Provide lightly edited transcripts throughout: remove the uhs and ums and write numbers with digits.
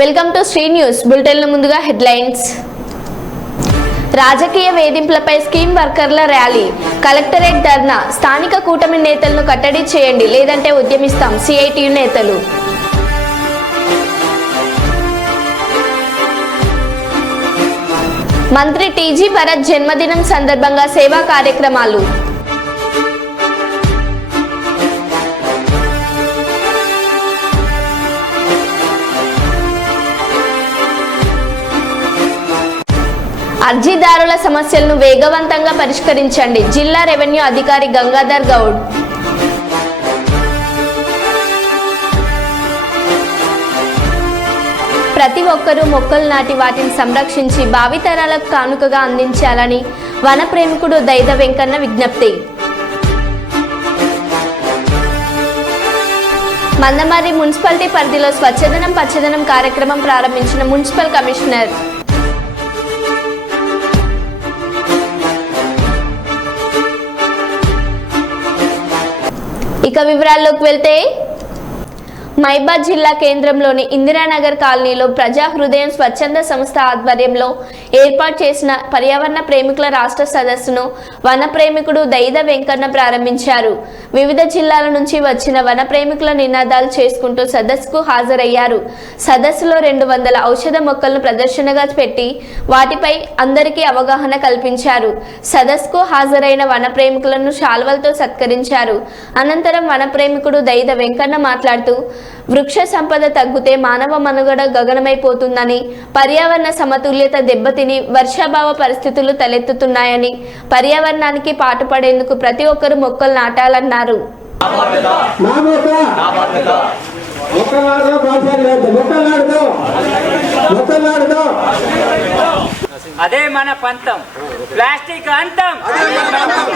Welcome to Shri news bulletin ముందుగా headlines. రాజకీయ వేధింపులపై స్కీమ్ వర్కర్ల ర్యాలీ, కలెక్టరేట్ ధర్నా, స్థానిక కూటమి నేతలను కట్టడి చేయండి లేదంటే ఉద్యమిస్తాం సిఐటియు నేతలు. మంత్రి టీజీ భరత్ జన్మదినం సందర్భంగా సేవా కార్యక్రమాలు. అర్జీదారుల సమస్యలను వేగవంతంగా పరిష్కరించండి, జిల్లా రెవెన్యూ అధికారి గంగాధర్ గౌడ్. ప్రతి ఒక్కరూ మొక్కలు నాటి వాటిని సంరక్షించి భావితరాలకు కానుకగా అందించాలని వన ప్రేమికుడు దైద వెంకన్న విజ్ఞప్తి. మందమర్రి మున్సిపాలిటీ పరిధిలో స్వచ్ఛదనం పచ్చదనం కార్యక్రమం ప్రారంభించిన మున్సిపల్ కమిషనర్. ఇక వివరాల్లోకి వెళ్తే, మైబాద్ జిల్లా కేంద్రంలోని ఇందిరానగర్ కాలనీలో ప్రజా హృదయం స్వచ్ఛంద సంస్థ ఆధ్వర్యంలో ఏర్పాటు చేసిన పర్యావరణ ప్రేమికుల రాష్ట్ర సదస్సును వన ప్రేమికుడు దైద వెంకన్న ప్రారంభించారు. వివిధ జిల్లాల నుంచి వచ్చిన వన ప్రేమికుల నినాదాలు చేసుకుంటూ సదస్సుకు హాజరయ్యారు. సదస్సులో 200 ఔషధ మొక్కలను ప్రదర్శనగా పెట్టి వాటిపై అందరికీ అవగాహన కల్పించారు. సదస్సుకు హాజరైన వన ప్రేమికులను శాల్వలతో సత్కరించారు. అనంతరం వన ప్రేమికుడు దైద వెంకన్న మాట్లాడుతూ, వృక్ష సంపద తగ్గితే మానవ మనుగడ గగనమైపోతుందని, పర్యావరణ సమతుల్యత దెబ్బతిని వర్షాభావ పరిస్థితులు తలెత్తుతున్నాయని, పర్యావరణానికి పాటుపడేందుకు ప్రతి ఒక్కరూ మొక్కలు నాటాలన్నారు. అదే మన పంతం. ప్లాస్టిక్ అంతం,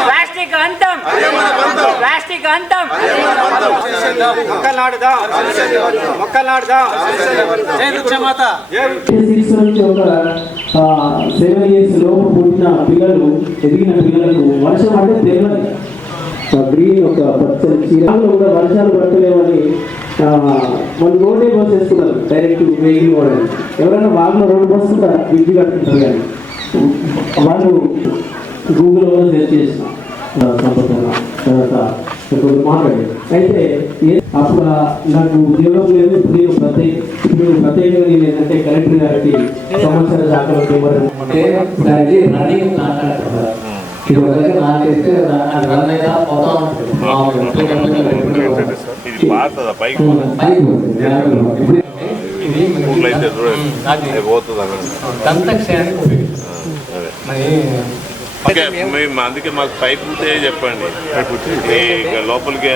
ప్లాస్టిక్ అంతం, ప్లాస్టిక్ అంతం. మొక్కలాడుదాం, మొక్కలాడుదాం. జై వృక్షమాత. 7 years లోపు పుట్టిన పిల్లలు, ఎదిగిన పిల్లలకు వర్షం అంటే తెలియదు. గ్రీన్ ఒక పచ్చని చీరలో కూడా వర్షాలు పట్టలేవని మన రోడ్డే బస్ వేసుకున్నారు. డైరెక్ట్ వెహికల్ కూడా ఎవరైనా వాగులో రోడ్డు పోసుకుంటారు, బిజీ కట్టుకుంటారు. కానీ వాళ్ళు గూగుల్లో సెర్చ్ చేసిన తర్వాత మాట్లాడారు. అయితే అప్పుడు నాకు ఉద్యోగం లేదు. ఇప్పుడు ప్రత్యేకంగా నేను ఏంటంటే కలెక్టర్ గారికి సంవత్సర శాఖలో అందుకే మాకు పైప్ ఉంటే చెప్పండి, లోపలికి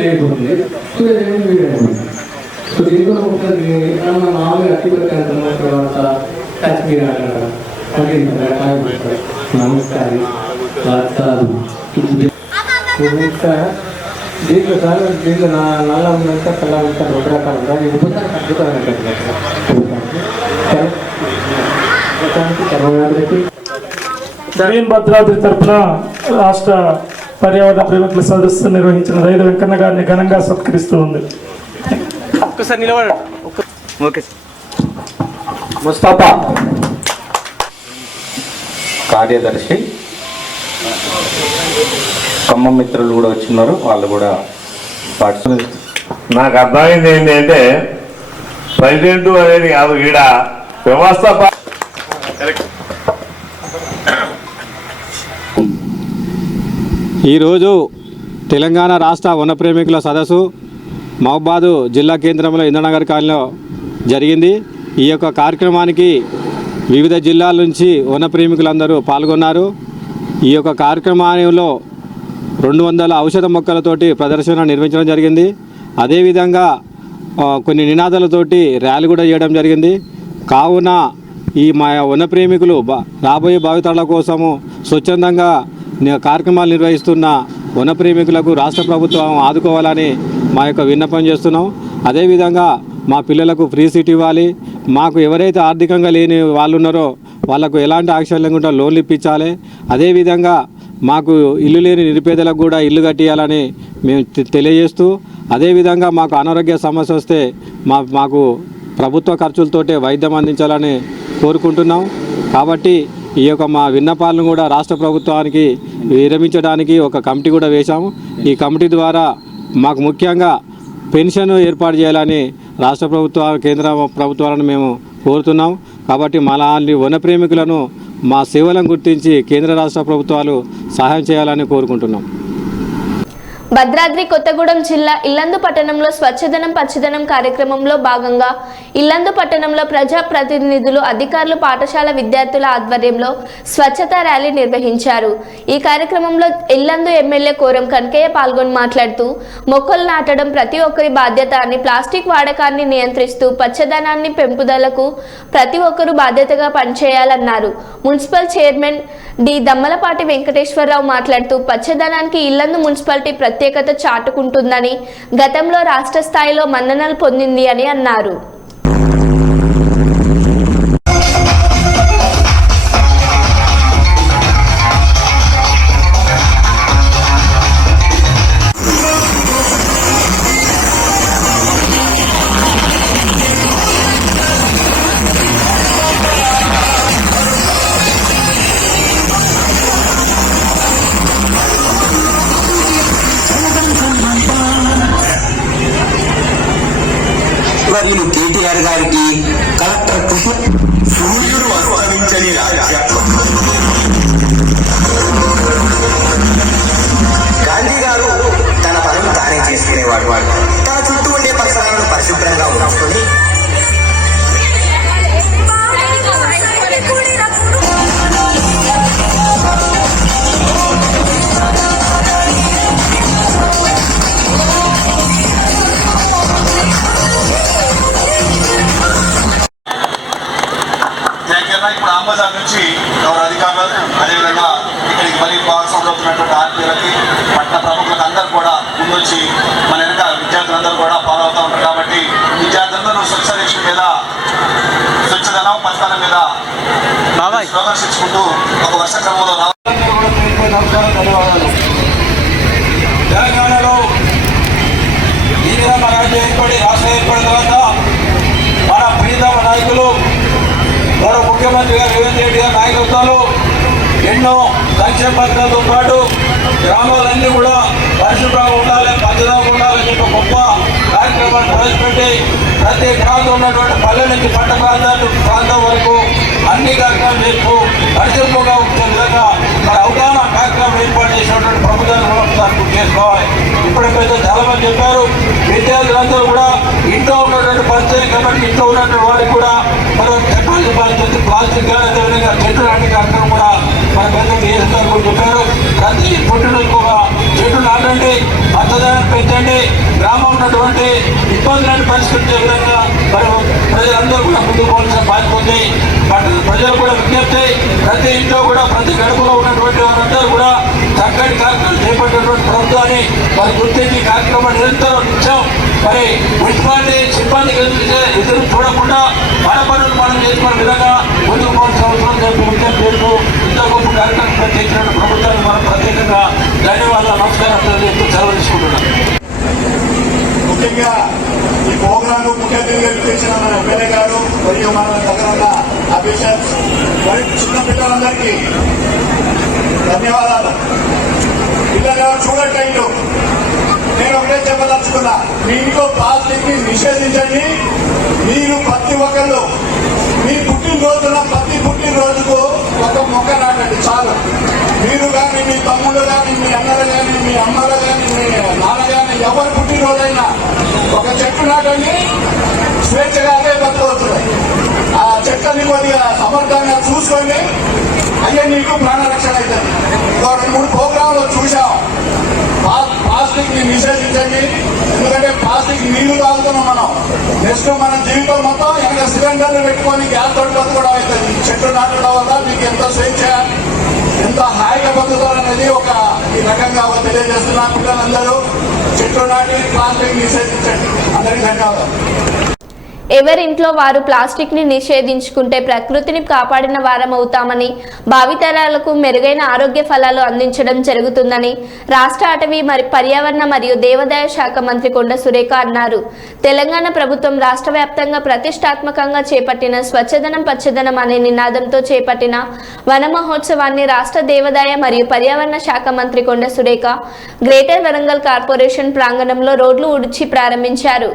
లేకపోతుంది. సో దీంతో మామూలుగా అట్టిపెట్టిన తర్వాత కాశ్మీర్ నమస్కారం. ఇంకా దీంట్లో సార్ దీంట్లో నల్ల ఉందంటే తెల్ల ఉంటే 2 రకాలు ఉంటాయి. ఇది అద్భుతమైన గ్రీన్ భద్రాద్రి తరఫున రాష్ట్ర పర్యావరణ ప్రేమికుల సదస్సు నిర్వహించిన దైద వెంకన్న గారిని ఘనంగా సత్కరిస్తూ ఉంది. ఒక్కసారి నిలబడండి. ఓకే. ముస్తాఫా కార్యదర్శి, ఖమ్మం మిత్రులు కూడా వచ్చినారు, వాళ్ళు కూడా పార్టిసిపేట్. నాకు అర్థమైంది ఏంటంటే ప్రెసిడెంట్ అనేది కాదు, ఈడ వ్యవస్థ. ఈరోజు తెలంగాణ రాష్ట్ర వన ప్రేమికుల సదస్సు మహబాద్ జిల్లా కేంద్రంలో ఇంద్రనగర్ కాలనీలో జరిగింది. ఈ యొక్క కార్యక్రమానికి వివిధ జిల్లాల నుంచి వన ప్రేమికులందరూ పాల్గొన్నారు. ఈ యొక్క కార్యక్రమంలో 200 ఔషధ మొక్కలతోటి ప్రదర్శన నిర్వహించడం జరిగింది. అదేవిధంగా కొన్ని నినాదాలతోటి ర్యాలీ కూడా చేయడం జరిగింది. కావున ఈ మా వన ప్రేమికులు రాబోయే భావితరాల కోసము స్వచ్ఛందంగా కార్యక్రమాలు నిర్వహిస్తున్న వన ప్రేమికులకు రాష్ట్ర ప్రభుత్వం ఆదుకోవాలని మా యొక్క విన్నపం చేస్తున్నాం. అదేవిధంగా మా పిల్లలకు ఫ్రీ సీట్ ఇవ్వాలి. మాకు ఎవరైతే ఆర్థికంగా లేని వాళ్ళు ఉన్నారో వాళ్ళకు ఎలాంటి ఆక్షన్ లేకుండా లోన్లు ఇప్పించాలి. అదేవిధంగా మాకు ఇల్లు లేని నిరుపేదలకు కూడా ఇల్లు కట్టియాలని మేము తెలియజేస్తూ, అదేవిధంగా మాకు అనారోగ్య సమస్య వస్తే మాకు ప్రభుత్వ ఖర్చులతోటే వైద్యం అందించాలని కోరుకుంటున్నాం. కాబట్టి ఈ యొక్క మా విన్నపాలను కూడా రాష్ట్ర ప్రభుత్వానికి విరమించడానికి ఒక కమిటీ కూడా వేశాము. ఈ కమిటీ ద్వారా మాకు ముఖ్యంగా పెన్షన్ ఏర్పాటు చేయాలని రాష్ట్ర ప్రభుత్వ కేంద్ర ప్రభుత్వాలను మేము కోరుతున్నాం. కాబట్టి మాలాంటి వన ప్రేమికులను మా సేవలను గుర్తించి కేంద్ర రాష్ట్ర ప్రభుత్వాలు సహాయం చేయాలని కోరుకుంటున్నాం. భద్రాద్రి కొత్తగూడెం జిల్లా ఇల్లందు పట్టణంలో స్వచ్ఛదనం పచ్చదనం కార్యక్రమంలో భాగంగా ఇల్లందు పట్టణంలో ప్రజా ప్రతినిధులు, అధికారులు, పాఠశాల విద్యార్థుల ఆధ్వర్యంలో స్వచ్ఛతా ర్యాలీ నిర్వహించారు. ఈ కార్యక్రమంలో ఇల్లందు ఎమ్మెల్యే కోరం కనకయ్య పాల్గొని మాట్లాడుతూ, మొక్కలు నాటడం ప్రతి ఒక్కరి బాధ్యత అని, ప్లాస్టిక్ వాడకాన్ని నియంత్రిస్తూ పచ్చదనాన్ని పెంపుదలకు ప్రతి ఒక్కరూ బాధ్యతగా పనిచేయాలన్నారు. Municipal chairman D Dammalapati Venkateswararao మాట్లాడుతూ, పచ్చదనానికి ఇల్లందు మున్సిపాలిటీ ప్రత్యేకత చాటుకుంటుందని, గతంలో రాష్ట్ర స్థాయిలో మన్ననలు పొందింది అని అన్నారు. వర్యులు కేటీఆర్ గారికి, కలెక్టర్ సూర్యుడు అస్తమించని రాజ్యం, గాంధీ గారు తన పనులు తానే చేసుకునేవాడు. తన చుట్టూ ఉండే పరిసరాలను పరిశుభ్రంగా ఉంచుకొని ఇప్పుడు అంబజార్ నుంచి గౌరవ అధికారులు, అదేవిధంగా ఇక్కడికి మళ్ళీ భాగస్వాములు అవుతున్నటువంటి ఆర్పీలకి, పట్టణ ప్రముఖులకు అందరూ కూడా ముందొచ్చి మన వెనక విద్యార్థులందరూ కూడా ఫాలో అవుతూ ఉంటారు. కాబట్టి విద్యార్థులందరూ స్వచ్ఛదేశం మీద, స్వచ్ఛదనం పచ్చదనం మీద ప్రదర్శించుకుంటూ ఒక వర్ష క్రమంలో ధన్యవాదాలు. తెలంగాణలో ఈ విధంగా రాజ్యం ఏర్పడి, రాష్ట్రం ఏర్పడిన తర్వాత మన ప్రియతమ నాయకులు మరో ముఖ్యమంత్రి గారు రేవంత్ రెడ్డి గారి నాయకత్వంలో ఎన్నో సంక్షేమ పథకాలతో పాటు గ్రామాలన్నీ కూడా పరిశుభ్రంగా ఉండాలి, పచ్చదనంగా ఉండాలని చెప్పి గొప్ప కార్యక్రమాన్ని ప్రవేశపెట్టి ప్రతి గ్రామంలో ఉన్నటువంటి పల్లె నుంచి పట్ట ప్రాంతం వరకు అన్ని కార్యక్రమాలు చేస్తూ పరిశుభ్రంగా ఉండే విధంగా మన అవగాహన కార్యక్రమం ఏర్పాటు చేసినటువంటి ప్రభుత్వాన్ని గుర్తు చేసుకోవాలి. ఇప్పటికైతే చాలా మంది చెప్పారు, విద్యార్థులందరూ కూడా ఇంట్లో ఉన్నటువంటి పరిస్థితి కాబట్టి ఇంట్లో ఉన్నటువంటి వారికి కూడా మనం చట్టాలు పాటించి ప్లాస్టిక్ అదేవిధంగా చెట్లు నాటి కార్యక్రమం కూడా మన పెద్దలు చేస్తారు కూడా చెప్పారు. ప్రతి పుట్టినరోజు కూడా చెట్లు నాటండి, పచ్చదనాన్ని పెంచండి, గ్రామం ఉన్నటువంటి ఇబ్బందులను పరిష్కరించే విధంగా మరి ప్రజలందరూ కూడా ముందుకు పోవాల్సిన బాధ్యత ఉంది. ప్రజలు కూడా విజ్ఞప్తి, ప్రతి ఇంట్లో కూడా ప్రతి గడపలో ఉన్నటువంటి వారందరూ కూడా చక్కటి కార్యక్రమాలు చేపట్టినటువంటి ప్రభుత్వాన్ని మరి గుర్తించి కార్యక్రమం నిరంతరం ఇచ్చాం. మరి మున్సిపాలిటీ సిబ్బంది ఎదురు చూడకుండా మన పనులు మనం చేసుకునే విధంగా ముందుకు పోవాల్సిన అవసరం విజ్ఞప్తి చేస్తూ ఇంత గొప్ప కార్యక్రమం చేసినటువంటి ప్రభుత్వాన్ని మనం ప్రత్యేకంగా ధన్యవాదాలు, నమస్కారం తెలియజేస్తూ సెలవు తీసుకుంటున్నాం. ముఖ్యంగా ఈ ప్రోగ్రాంకు ముఖ్య అతిథిగా చేసిన మన ఎమ్మెల్యే గారు మరియు మన దగ్గర ఉన్న అఫీషియల్స్ మరి చిన్న పిల్లలందరికీ ధన్యవాదాలు. పిల్లలు చూడండి, నేను ఒకటే చెప్పదలుచుకున్నా, మీ ఇంట్లో ప్లాస్టిక్ ని నిషేధించండి. మీరు ప్రతి ఒక్కళ్ళు మీ పుట్టినరోజున ప్రతి పుట్టినరోజుకు ఒక మొక్క నాటండి చాలు. మీరు కానీ, మీ తమ్ముడు కానీ, మీ అన్నలు కానీ, మీ అమ్మలు కానీ, మీ నాన్న కానీ, ఎవరి పుట్టినరోజైనా ఒక చెట్టు నాటండి. స్వేచ్ఛగా అదే బతకవచ్చు. ఆ చెట్లని కొద్దిగా సమర్థంగా చూసుకొని అయ్యే నీకు ప్రాణరక్షణ అవుతుంది. ఇంకో 2-3 ప్రోగ్రాంలు చూసాం. ప్లాస్టిక్ ని నిషేధించండి, ఎందుకంటే ప్లాస్టిక్ నీళ్లు తాగుతున్నాం మనం. నెక్స్ట్ మన జీవితం మొత్తం వెనక సిలిండర్లు పెట్టుకొని గ్యాస్ తోటి బతుకోవడం అవుతుంది. చెట్లు నాటడం వల్ల మీకు ఎంత స్వేచ్ఛ, ఎంత హాయిగా బతుకుతారనేది ఈ రకంగా తెలియజేస్తున్నా. పిల్లలందరూ చెట్లు నాటి ప్లాస్టిక్ నిషేధించండి. అందరికీ ధన్యవాదాలు. ఎవరింట్లో వారు ప్లాస్టిక్ని నిషేధించుకుంటే ప్రకృతిని కాపాడిన వారం అవుతామని, భావితరాలకు మెరుగైన ఆరోగ్య ఫలాలు అందించడం జరుగుతుందని రాష్ట్ర అటవీ పర్యావరణ మరియు దేవాదాయ శాఖ మంత్రి కొండ సురేఖ అన్నారు. తెలంగాణ ప్రభుత్వం రాష్ట్ర వ్యాప్తంగా ప్రతిష్టాత్మకంగా చేపట్టిన స్వచ్ఛదనం పచ్చదనం అనే నినాదంతో చేపట్టిన వన మహోత్సవాన్ని రాష్ట్ర దేవాదాయ మరియు పర్యావరణ శాఖ మంత్రి కొండ సురేఖ గ్రేటర్ వరంగల్ కార్పొరేషన్ ప్రాంగణంలో రోడ్లు ఉడిచి ప్రారంభించారు.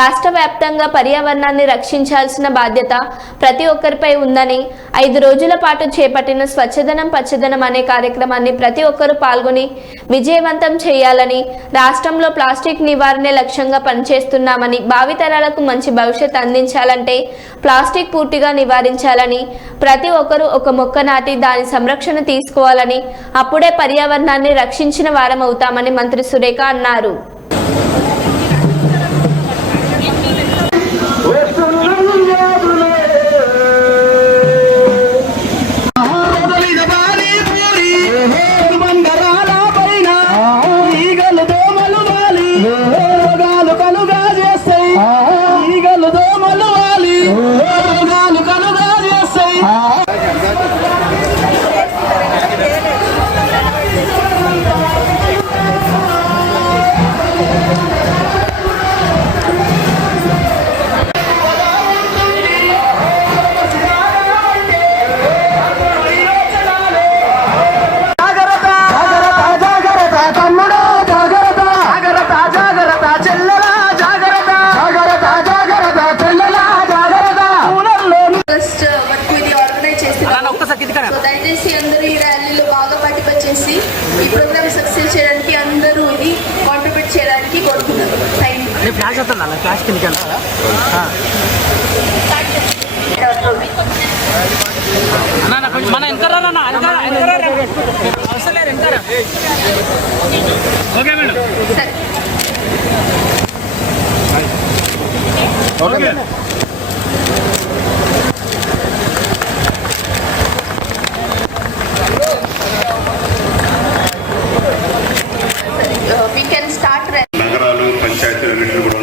రాష్ట్ర వ్యాప్తంగా పర్యావరణాన్ని రక్షించాల్సిన బాధ్యత ప్రతి ఒక్కరిపై ఉందని, 5 రోజుల పాటు చేపట్టిన స్వచ్ఛదనం పచ్చదనం అనే కార్యక్రమాన్ని ప్రతి ఒక్కరూ పాల్గొని విజయవంతం చేయాలని, రాష్ట్రంలో ప్లాస్టిక్ నివారణే లక్ష్యంగా పనిచేస్తున్నామని, భావితరాలకు మంచి భవిష్యత్ అందించాలంటే ప్లాస్టిక్ పూర్తిగా నివారించాలని, ప్రతి ఒక్కరూ ఒక మొక్క నాటి దాని సంరక్షణ తీసుకోవాలని, అప్పుడే పర్యావరణాన్ని రక్షించిన వారం అవుతామని మంత్రి సురేఖ అన్నారు. దయచేసి అందరూ ఈ ర్యాలీలో బాగా పార్టిసిపేట్ చేసి ఈ ప్రోగ్రామ్ సక్సెస్ చేయడానికి అందరూ ఇది కాంట్రిబ్యూట్ చేయడానికి కోరుకున్నారు. నగరాలు పంచాయతీలన్నింటినీ కూడా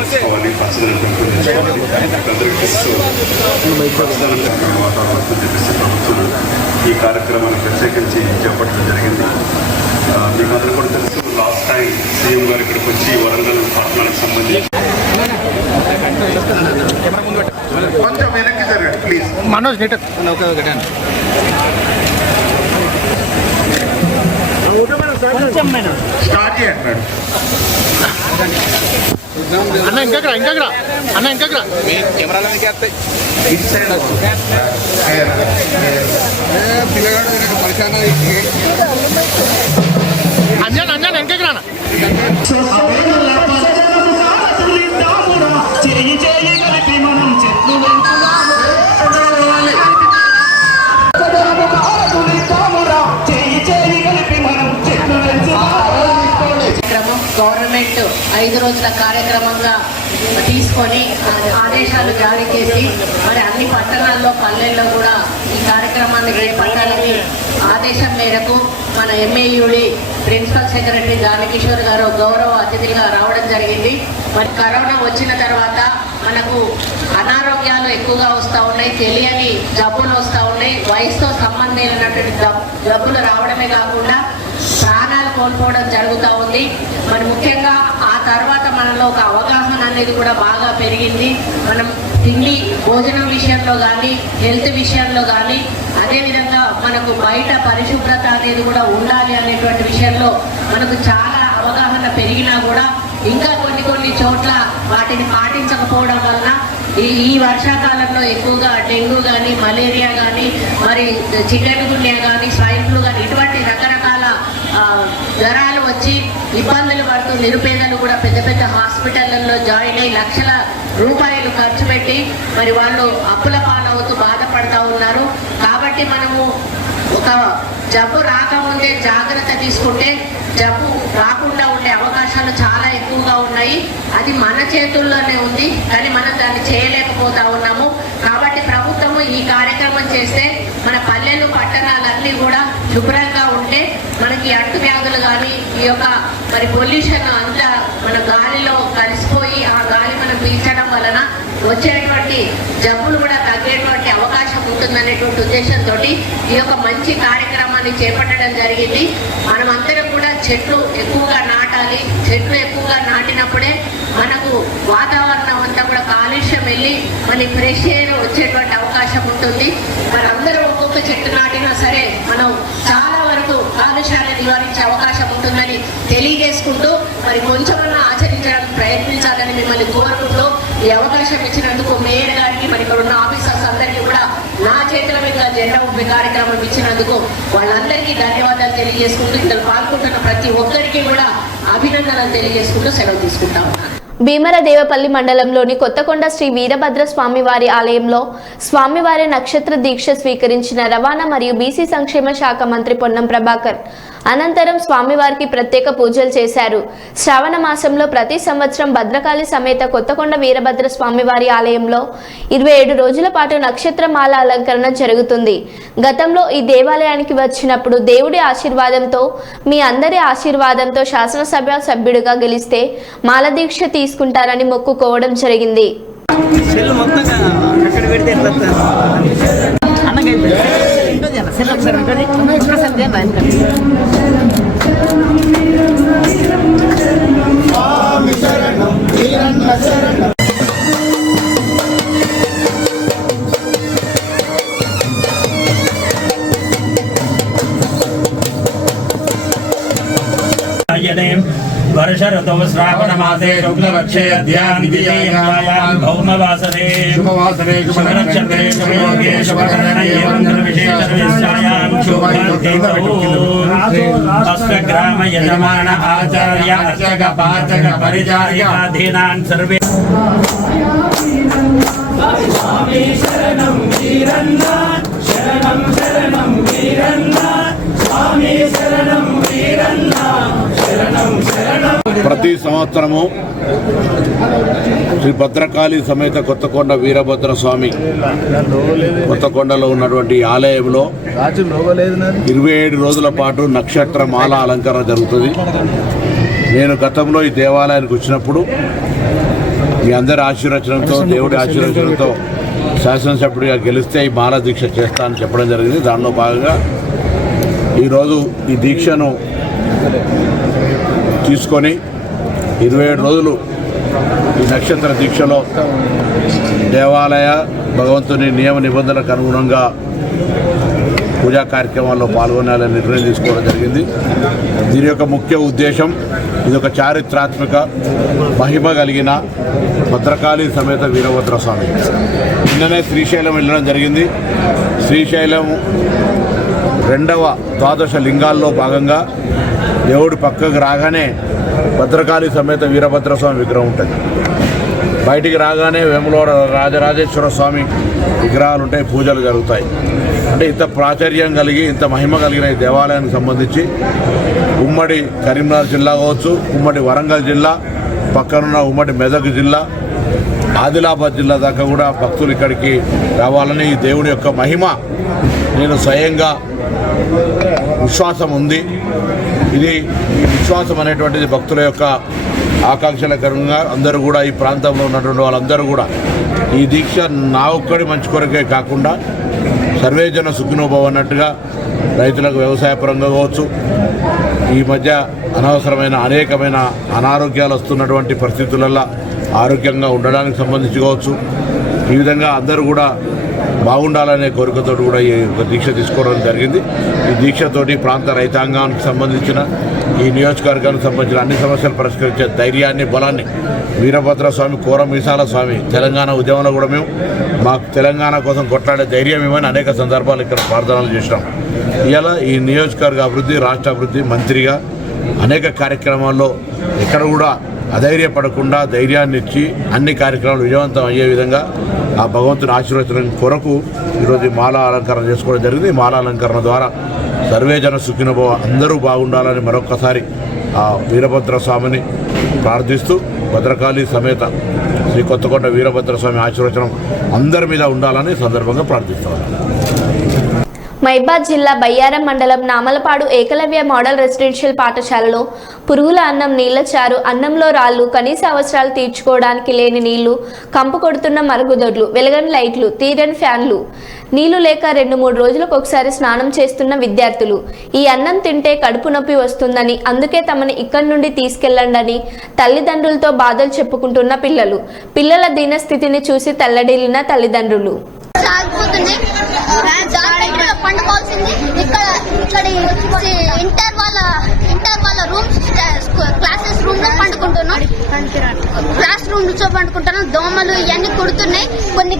తీసుకోవాలి, పచ్చదనం పెంపొందించుకోవాలి. అందరికీ తెలుసు పచ్చదనం కలిగిన వాతావరణం చెప్పేసి ప్రభుత్వం ఈ కార్యక్రమాన్ని ప్రత్యేకించి చేపట్టడం జరిగింది. మీకు అందరూ కూడా తెలుసు, లాస్ట్ టైం సీఎం గారు ఇక్కడికి వచ్చి వరంగల్ పట్టణానికి సంబంధించి కొంచెం వెనక్కి జరగండి ప్లీజ్. మనోజ్ స్టార్ట్ చేయండి మేడం. అన్న ఇంకా అన్న ఇంకా కెమెరాలో ఇటు సైడ్ పిల్లగాడు పరిచయం అంజన్ ఇంకా గవర్నమెంట్ 5 రోజుల కార్యక్రమంగా తీసుకొని ఆదేశాలు జారీ చేసి మరి అన్ని పట్టణాల్లో పల్లెల్లో కూడా ఈ కార్యక్రమాన్ని చేపట్టాలని ఆదేశం మేరకు మన ఎంఏయుడి ప్రిన్సిపల్ సెక్రటరీ జానకిషోర్ గారు గౌరవ అతిథిగా రావడం జరిగింది. మరి కరోనా వచ్చిన తర్వాత మనకు అనారోగ్యాలు ఎక్కువగా వస్తూ ఉన్నాయి, తెలియని జబ్బులు వస్తూ ఉన్నాయి. వయసుతో సంబంధం లేనటువంటి జబ్బులు రావడమే కాకుండా ప్రాణాలు కోల్పోవడం జరుగుతూ ఉంది. మరి ముఖ్యంగా ఆ తర్వాత మనలో ఒక అవగాహన అనేది కూడా బాగా పెరిగింది. మనం తిండి భోజనం విషయంలో కానీ, హెల్త్ విషయంలో కానీ, అదేవిధంగా మనకు బయట పరిశుభ్రత అనేది కూడా ఉండాలి అనేటువంటి విషయంలో మనకు చాలా అవగాహన పెరిగినా కూడా ఇంకా కొన్ని చోట్ల వాటిని పాటించకపోవడం వలన ఈ వర్షాకాలంలో ఎక్కువగా డెంగ్యూ కానీ, మలేరియా కానీ, మరి చికెన్ గున్యా కానీ, స్వైన్ ఫ్లూ కానీ ఇటువంటి రకరకాల జ్వరాలు వచ్చి ఇబ్బందులు పడుతూ నిరుపేదలు కూడా పెద్ద పెద్ద హాస్పిటళ్లలో జాయిన్ అయ్యి లక్షల రూపాయలు ఖర్చు పెట్టి మరి వాళ్ళు అప్పుల పాలవుతూ బాధపడతా ఉన్నారు. కాబట్టి మనము ఒక జబ్బు రాకముందే జాగ్రత్త తీసుకుంటే జబ్బు రాకుండా ఉండే అవకాశాలు చాలా ఎక్కువగా ఉన్నాయి. అది మన చేతుల్లోనే ఉంది, కానీ మనం దాన్ని చేయలేకపోతా ఉన్నాము. కాబట్టి ప్రభుత్వము ఈ కార్యక్రమం చేస్తే మన పల్లెలు పట్టణాలన్నీ కూడా శుభ్రంగా ఉంటే మనకి అంటు వ్యాధులు కానీ ఈ యొక్క మరి పొల్యూషన్ అంతా మన గాలిలో కలిసిపోయి ఆ గాలి మనం పీల్చడం వలన వచ్చేటువంటి జబ్బులు కూడా తగ్గేటువంటి అవకాశం ఉంటుందనేటువంటి ఉద్దేశంతో ఈ యొక్క మంచి కార్యక్రమాన్ని చేపట్టడం జరిగింది. మనమందరం కూడా చెట్లు ఎక్కువగా నాటాలి. చెట్లు ఎక్కువగా నాటినప్పుడే మనకు వాతావరణం అంతా కూడా కాలుష్యం వెళ్ళి మళ్ళీ ఫ్రెష్ ఎయిర్ వచ్చేటువంటి అవకాశం ఉంటుంది. మరి అందరూ ఒక్కొక్క చెట్టు నాటినా సరే మనం చాలా వరకు కాలుష్యాన్ని నివారించే అవకాశం ఉంటుందని తెలియజేసుకుంటూ మరి కొంచెమన్నా ఆచరించడానికి ప్రయత్నించాలని మిమ్మల్ని కోరుకుంటూ ఈ అవకాశం ఇచ్చినందుకు మేయర్ గారికి మరి ఇక్కడ ఉన్న ఆఫీసర్స్ అందరికీ కూడా నా చేతుల మీద జెండా ఊపే కార్యక్రమం ఇచ్చినందుకు వాళ్ళందరికీ ధన్యవాదాలు తెలియజేసుకుంటూ ఇందులో పాల్గొంటున్న ప్రతి ఒక్కరికి కూడా అభినందనలు తెలియజేసుకుంటూ సెలవు తీసుకుంటా ఉన్నాను. భీమరదేవపల్లి మండలంలోని కొత్తకొండ శ్రీ వీరభద్ర స్వామివారి ఆలయంలో స్వామివారి నక్షత్ర దీక్ష స్వీకరించిన రవాణా మరియు బీసీ సంక్షేమ శాఖ మంత్రి పొన్నం ప్రభాకర్ అనంతరం స్వామివారికి ప్రత్యేక పూజలు చేశారు. శ్రావణ మాసంలో ప్రతి సంవత్సరం భద్రకాళి సమేత కొత్తకొండ వీరభద్ర స్వామివారి ఆలయంలో 27 రోజుల పాటు నక్షత్రమాల అలంకరణ జరుగుతుంది. గతంలో ఈ దేవాలయానికి వచ్చినప్పుడు దేవుడి ఆశీర్వాదంతో మీ అందరి ఆశీర్వాదంతో శాసనసభ సభ్యుడిగా గెలిస్తే మాల దీక్ష తీసుకుంటారని మొక్కుకోవడం జరిగింది. वर्ष ऋतु श्रावण मासे शुक्लपक्षे अध्यायां भौमवासरे शुभवासरे शुभनक्षत्रे शुभयोगे शुभकरणे विशेषविश्यायां शुभतिथौ अष्टग्राम यजमान आचार्य अर्चक पाचक परिचारिकाधीनान् सर्वे स्वामी शरणं वीरन्नाथ शरणं शरणं वीरन्नाथ स्वामी शरणं वीरन्नाथ ప్రతి సంవత్సరము శ్రీ భద్రకాళి సమేత కొత్తకొండ వీరభద్ర స్వామి కొత్తకొండలో ఉన్నటువంటి ఆలయంలో 27 రోజుల పాటు నక్షత్ర మాల అలంకరణ జరుగుతుంది. నేను గతంలో ఈ దేవాలయానికి వచ్చినప్పుడు మీ అందరి ఆశీర్వచనంతో దేవుడి ఆశీర్వచనంతో శాసనసభ్యుడిగా గెలిస్తే ఈ మాల దీక్ష చేస్తానని చెప్పడం జరిగింది. దానిలో భాగంగా ఈరోజు ఈ దీక్షను తీసుకొని 27 రోజులు ఈ నక్షత్ర దీక్షలో దేవాలయ భగవంతుని నియమ నిబంధనలకు అనుగుణంగా పూజా కార్యక్రమాల్లో పాల్గొనాలని నిర్ణయం తీసుకోవడం జరిగింది. దీని యొక్క ముఖ్య ఉద్దేశం ఇది ఒక చారిత్రాత్మక మహిమ కలిగిన భద్రకాళి సమేత వీరభద్ర స్వామి. నిన్ననే శ్రీశైలం వెళ్ళడం జరిగింది. శ్రీశైలం 2వ ద్వాదశ లింగాల్లో భాగంగా దేవుడు పక్కకు రాగానే భద్రకాళి సమేత వీరభద్ర స్వామి విగ్రహం ఉంటుంది. బయటికి రాగానే వేములవాడ రాజరాజేశ్వర స్వామి విగ్రహాలు ఉంటాయి, పూజలు జరుగుతాయి. అంటే ఇంత ప్రాచుర్యం కలిగి ఇంత మహిమ కలిగిన ఈ దేవాలయానికి సంబంధించి ఉమ్మడి కరీంనగర్ జిల్లా కావచ్చు, ఉమ్మడి వరంగల్ జిల్లా, పక్కనున్న ఉమ్మడి మెదక్ జిల్లా, ఆదిలాబాద్ జిల్లా దాకా కూడా భక్తులు ఇక్కడికి రావాలని ఈ దేవుని యొక్క మహిమ నేను స్వయంగా విశ్వాసం ఉంది. ఇది ఈ విశ్వాసం అనేటువంటిది భక్తుల యొక్క ఆకాంక్షల కారణంగా అందరూ కూడా ఈ ప్రాంతంలో ఉన్నటువంటి వాళ్ళందరూ కూడా ఈ దీక్ష నా ఒక్కడి మంచి కొరకే కాకుండా సర్వేజన సుఖినోభవ అన్నట్టుగా రైతులకు వ్యవసాయపరంగా కావచ్చు, ఈ మధ్య అనవసరమైన అనేకమైన అనారోగ్యాలు వస్తున్నటువంటి పరిస్థితులలో ఆరోగ్యంగా ఉండడానికి సంబంధించి కావచ్చు, ఈ విధంగా అందరూ కూడా బాగుండాలనే కోరికతో కూడా ఈ దీక్ష తీసుకోవడం జరిగింది. ఈ దీక్షతోటి ప్రాంత రైతాంగానికి సంబంధించిన ఈ నియోజకవర్గానికి సంబంధించిన అన్ని సమస్యలు పరిష్కరించే ధైర్యాన్ని, బలాన్ని వీరభద్ర స్వామి, కోర మీసాల స్వామి తెలంగాణ ఉద్యమంలో కూడా మేము మాకు తెలంగాణ కోసం కొట్లాడే ధైర్యం ఇవ్వని అనేక సందర్భాలు ఇక్కడ ప్రార్థనలు చేసినాం. ఇవాళ ఈ నియోజకవర్గ అభివృద్ధి, రాష్ట్ర అభివృద్ధి మంత్రిగా అనేక కార్యక్రమాల్లో ఎక్కడ కూడా అధైర్యపడకుండా ధైర్యాన్ని ఇచ్చి అన్ని కార్యక్రమాలు విజయవంతం అయ్యే విధంగా ఆ భగవంతుని ఆశీర్వచనం కొరకు ఈరోజు మాల అలంకరణ చేసుకోవడం జరిగింది. మాల అలంకరణ ద్వారా సర్వేజన సుఖినభవ అందరూ బాగుండాలని మరొక్కసారి ఆ వీరభద్ర స్వామిని ప్రార్థిస్తూ భద్రకాళి సమేత శ్రీ కొత్తకొండ వీరభద్ర స్వామి ఆశీర్వచనం అందరి మీద ఉండాలని సందర్భంగా ప్రార్థిస్తున్నాను. మైబాద్ జిల్లా బయ్యారం మండలం నామలపాడు ఏకలవ్య మోడల్ రెసిడెన్షియల్ పాఠశాలలో పురుగుల అన్నం, నీళ్ల చారు, అన్నంలో రాళ్లు, కనీస అవసరాలు తీర్చుకోవడానికి లేని నీళ్లు, కంపు కొడుతున్న మరుగుదొడ్లు, వెలగని లైట్లు, తీరని ఫ్యాన్లు, నీళ్లు లేక 2-3 రోజులకు ఒకసారి స్నానం చేస్తున్న విద్యార్థులు. ఈ అన్నం తింటే కడుపు నొప్పి వస్తుందని, అందుకే తమని ఇక్కడి నుండి తీసుకెళ్లండని తల్లిదండ్రులతో బాధలు చెప్పుకుంటున్న పిల్లలు. పిల్లల దీనస్థితిని చూసి తల్లడిల్లిన తల్లిదండ్రులు. పండుకోవాల్సింది ఇక్కడ ఇంటర్ వాళ్ళ రూమ్స్ క్లాసెస్ రూమ్ లో పండుకుంటున్నాం, క్లాస్ రూమ్ లో పండుకుంటున్నాం. దోమలు ఇవన్నీ కుడుతున్నాయి.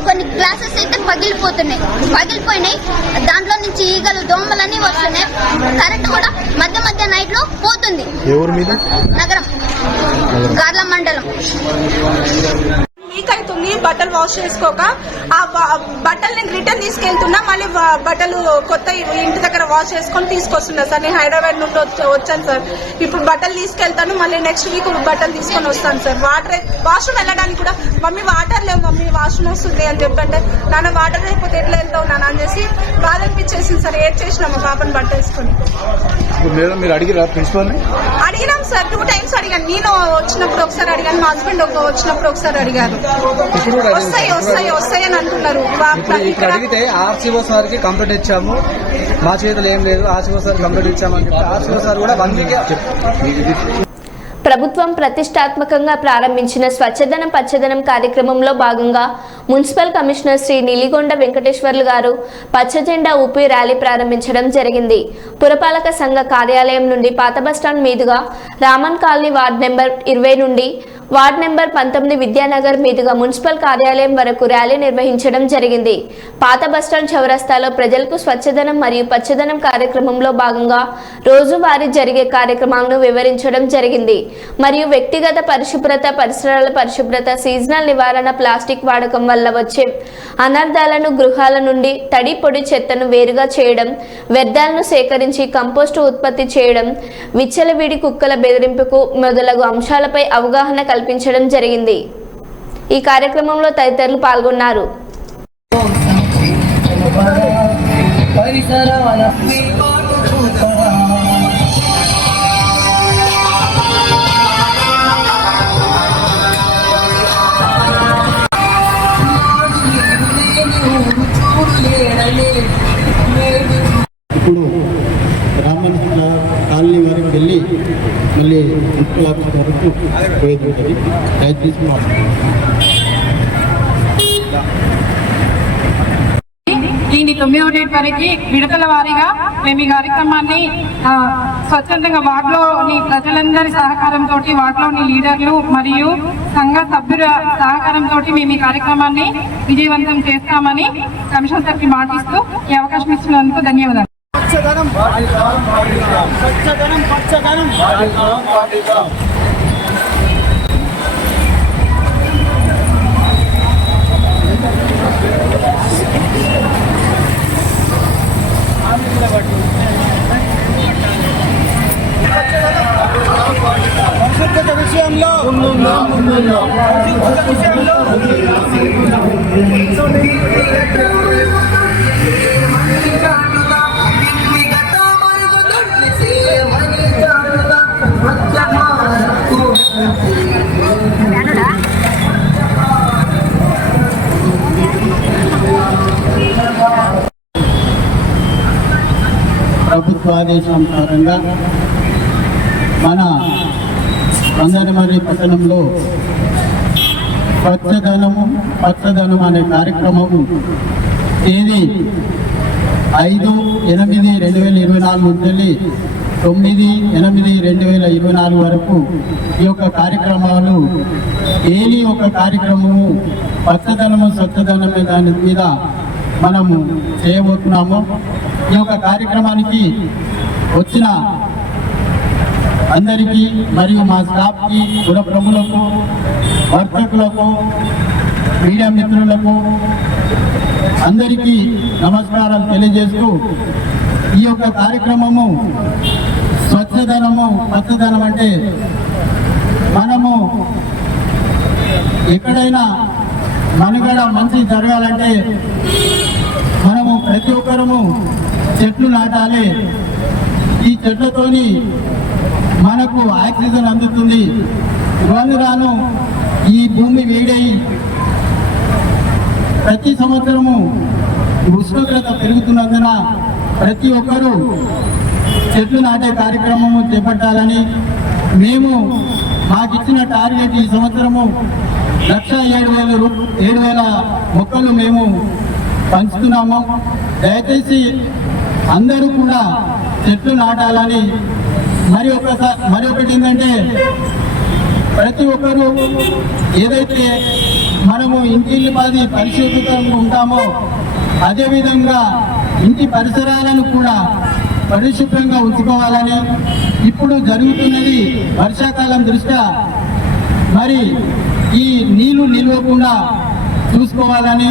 కొన్ని క్లాసెస్ అయితే పగిలిపోయినాయి. దాంట్లో నుంచి ఈగలు, దోమలన్నీ వస్తున్నాయి. కరెంట్ కూడా మధ్య నైట్ లో పోతుంది. నగరం గార్ల మండలం లీక్ అవుతుంది. బట్టలు వాష్ చేసుకోక ఆ బట్టలు నేను రిటర్న్ తీసుకెళ్తున్నా. మళ్ళీ బట్టలు కొత్త ఇంటి దగ్గర వాష్ చేసుకొని తీసుకొస్తున్నా సార్. నేను హైదరాబాద్ నుండి వచ్చాను సార్. ఇప్పుడు బట్టలు తీసుకెళ్తాను, మళ్ళీ నెక్స్ట్ వీక్ బట్టలు తీసుకొని వస్తాను సార్. వాష్రూమ్ వెళ్ళడానికి కూడా మమ్మీ వాటర్ లేవు, మమ్మీ వాష్రూమ్ వస్తుంది అని చెప్పంటే, నాన్న వాటర్ లేకపోతే ఎట్లా వెళ్తావు నాన్న అని చేసి బాధ అనిపించేసింది సార్. ఏడ్ చేసినా మా పాపని బట్టేసుకొని. అడిగినాం సార్, 2 times అడిగాను. నేను వచ్చినప్పుడు ఒకసారి అడిగాను, మా హస్బెండ్ వచ్చినప్పుడు ఒకసారి అడిగారు. వస్తాయి అని అంటున్నారు. ఇక్కడ అడిగితే ఆర్సీఓ సార్ కి కంప్లైంట్ ఇచ్చాము, మా చేతులు ఏం లేదు, ఆర్సీఓ సార్ కంప్లైంట్ ఇచ్చామని చెప్పి ఆర్సీఓ సార్ కూడా 1 week ప్రభుత్వం ప్రతిష్టాత్మకంగా ప్రారంభించిన స్వచ్ఛదనం పచ్చదనం కార్యక్రమంలో భాగంగా మున్సిపల్ కమిషనర్ శ్రీ నీలిగొండ వెంకటేశ్వర్లు గారు పచ్చ జెండా ఊపి ర్యాలీ ప్రారంభించడం జరిగింది. పురపాలక సంఘ కార్యాలయం నుండి పాత బస్టాండ్ మీదుగా రామన్ కాలనీ వార్డ్ నెంబర్ 20 నుండి వార్డ్ నెంబర్ 19 విద్యానగర్ మీదుగా మున్సిపల్ కార్యాలయం వరకు ర్యాలీ నిర్వహించడం జరిగింది. పాత బస్టాండ్ చౌరస్తాలో ప్రజలకు స్వచ్ఛదనం మరియు పచ్చదనం కార్యక్రమంలో భాగంగా రోజువారీ జరిగే కార్యక్రమాలను వివరించడం జరిగింది. మరియు వ్యక్తిగత పరిశుభ్రత, పరిసరాల పరిశుభ్రత, సీజనల్ నివారణ, ప్లాస్టిక్ వాడకం వల్ల వచ్చే అనర్థాలను, గృహాల నుండి తడి పొడి చెత్తను వేరుగా చేయడం, వ్యర్థాలను సేకరించి కంపోస్టు ఉత్పత్తి చేయడం, విచ్చలవిడి కుక్కల బెదిరింపుకు మొదలగు అంశాలపై అవగాహన కల్పించడం జరిగింది. ఈ కార్యక్రమంలో తదితరులు పాల్గొన్నారు. ఇప్పుడు రామన్ కాలనీ వరకు వెళ్ళి మళ్ళీ మున్సిపల్ ఆఫీస్ వరకు పోయేది ఉంటుంది. దయచేసి దీని 9వ డేట్ వరకు విడతల వారీగా మేము ఈ కార్యక్రమాన్ని స్వచ్ఛందంగా వార్డులోని ప్రజలందరి సహకారంతో, వార్డులోని లీడర్లు మరియు సంఘ సభ్యుల సహకారంతో మేము ఈ కార్యక్రమాన్ని విజయవంతం చేస్తామని కమిషనర్ సార్కి మాటిస్తూ ఈ అవకాశం ఇచ్చినందుకు ధన్యవాదాలు. విషయంలో ప్రభుత్వ ఆదేశానుసారంగా మన వందనమర్రి పట్టణంలో పచ్చదనం అనే కార్యక్రమము తేదీ 5/8/2024 నుండి 9/8/2024 వరకు ఈ యొక్క కార్యక్రమాలు డైలీ ఒక కార్యక్రమము పచ్చదనము స్వచ్ఛదనమే దాని మీద మనము చేయబోతున్నాము. ఈ యొక్క కార్యక్రమానికి వచ్చిన అందరికీ మరియు మా స్టాఫ్కి, పుర ప్రముఖులకు, వర్తకులకు, మీడియా మిత్రులకు అందరికీ నమస్కారాలు తెలియజేస్తూ, ఈ యొక్క కార్యక్రమము స్వచ్ఛదనము పచ్చదనం అంటే మనము ఎక్కడైనా మనుగడ మంచి జరగాలంటే మనము ప్రతి ఒక్కరము చెట్లు నాటాలి. ఈ చెట్లతోని మనకు ఆక్సిజన్ అందుతుంది. రాను రాను ఈ భూమి వేడై ప్రతి సంవత్సరము ఉష్ణోగ్రత పెరుగుతున్నందున ప్రతి ఒక్కరూ చెట్లు నాటే కార్యక్రమము చేపట్టాలని మేము మాకిచ్చిన టార్గెట్ ఈ సంవత్సరము 1,07,000 మొక్కలు మేము పంచుతున్నాము. దయచేసి అందరూ కూడా చెట్లు నాటాలని. మరొకటి ఏంటంటే ప్రతి ఒక్కరూ ఏదైతే మనము ఇంటిల్లి పాది పరిశుభ్రంగా ఉంటామో అదేవిధంగా ఇంటి పరిసరాలను కూడా పరిశుభ్రంగా ఉంచుకోవాలని. ఇప్పుడు జరుగుతున్నది వర్షాకాలం దృష్ట్యా మరి ఈ నీళ్లు నిలవకుండా చూసుకోవాలని.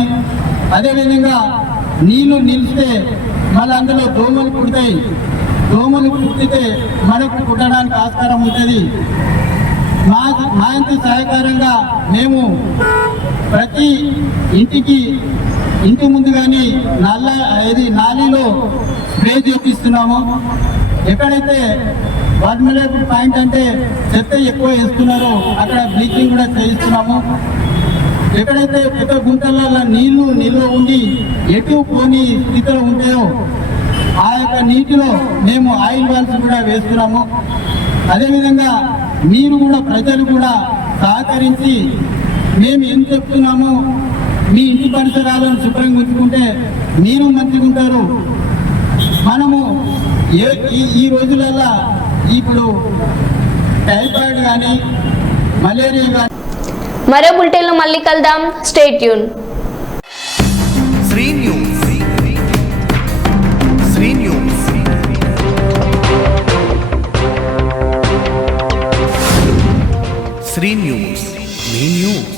అదేవిధంగా నీళ్లు నిలిస్తే మళ్ళీ అందులో దోమలు పుడతాయి. దోమలు పుట్టితే మనకు పుట్టడానికి ఆస్కారం ఉంటుంది. మా ఇంటి సహకారంగా మేము ప్రతి ఇంటి ముందు కానీ నాలీలో స్ప్రే చేపిస్తున్నాము. ఎక్కడైతే వాల్యుబుల్ పాయింట్ అంటే చెత్త ఎక్కువ వేస్తున్నారో అక్కడ బ్లీచింగ్ కూడా చేయిస్తున్నాము. ఎక్కడైతే పెద్ద గుంటలలో నీళ్లు నిల్వ ఉండి ఎటు పోని స్థితిలో ఉంటాయో ఆ యొక్క నీటిలో మేము ఆయిల్ వాల్స్ కూడా వేస్తున్నాము. అదేవిధంగా మీరు కూడా ప్రజలు కూడా సహకరించి మేము ఏం చెప్తున్నామో మీ ఇంటి పరిసరాలను శుభ్రంగా ఉంచుకుంటే మీరు మంచిగా ఉంటారు. మనము ఈ రోజులలో ఇప్పుడు టైఫాయిడ్ కానీ మలేరియా కానీ. మరో బులెటిన్లో మళ్ళీ కలుద్దాం. Stay tune. Sri news. Sri news. Sri news. మీ న్యూస్.